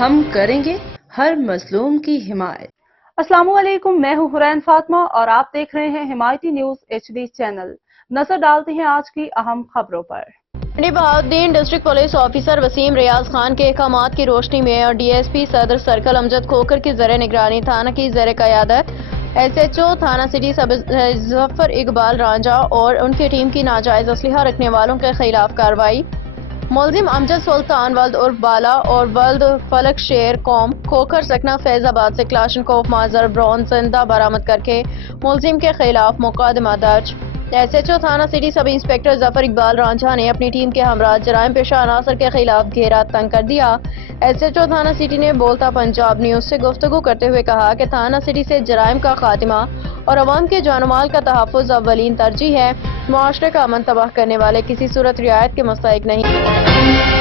ہم کریں گے ہر مظلوم کی حمایت۔ السلام علیکم، میں ہوں حرین فاطمہ اور آپ دیکھ رہے ہیں حمایتی نیوز HD چینل۔ نظر ڈالتے ہیں آج کی اہم خبروں پر۔ Mandi Bahauddin district police officer Waseem Riaz Khan کے احکامات کی روشنی میں اور DSP صدر سرکل امجد کھوکھر کی زیر نگرانی تھانہ کی زیر قیادت SHO تھانہ سٹی سب ظفر اقبال رانجھا اور ان کی ٹیم کی ناجائز اسلحہ رکھنے والوں کے خلاف کارروائی۔ ملزم امجد سلطان ولد عرف بالا اور ولد فلک شیر قوم کھوکھر سکنہ فیض آباد سے کلاشنکوف مازر برون زندہ برآمد کر کے ملزم کے خلاف مقدمہ درج۔ SHO تھانہ سٹی سب انسپکٹر ظفر اقبال رانجھا نے اپنی ٹیم کے ہمراہ جرائم پیشہ عناصر کے خلاف گھیرا تنگ کر دیا۔ SHO تھانہ سٹی نے بولتا پنجاب نیوز سے گفتگو کرتے ہوئے کہا کہ تھانہ سٹی سے جرائم کا خاتمہ اور عوام کے جان و مال کا تحفظ اولین ترجیح ہے۔ معاشرے کا امن تباہ کرنے والے کسی صورت رعایت کے مستحق نہیں۔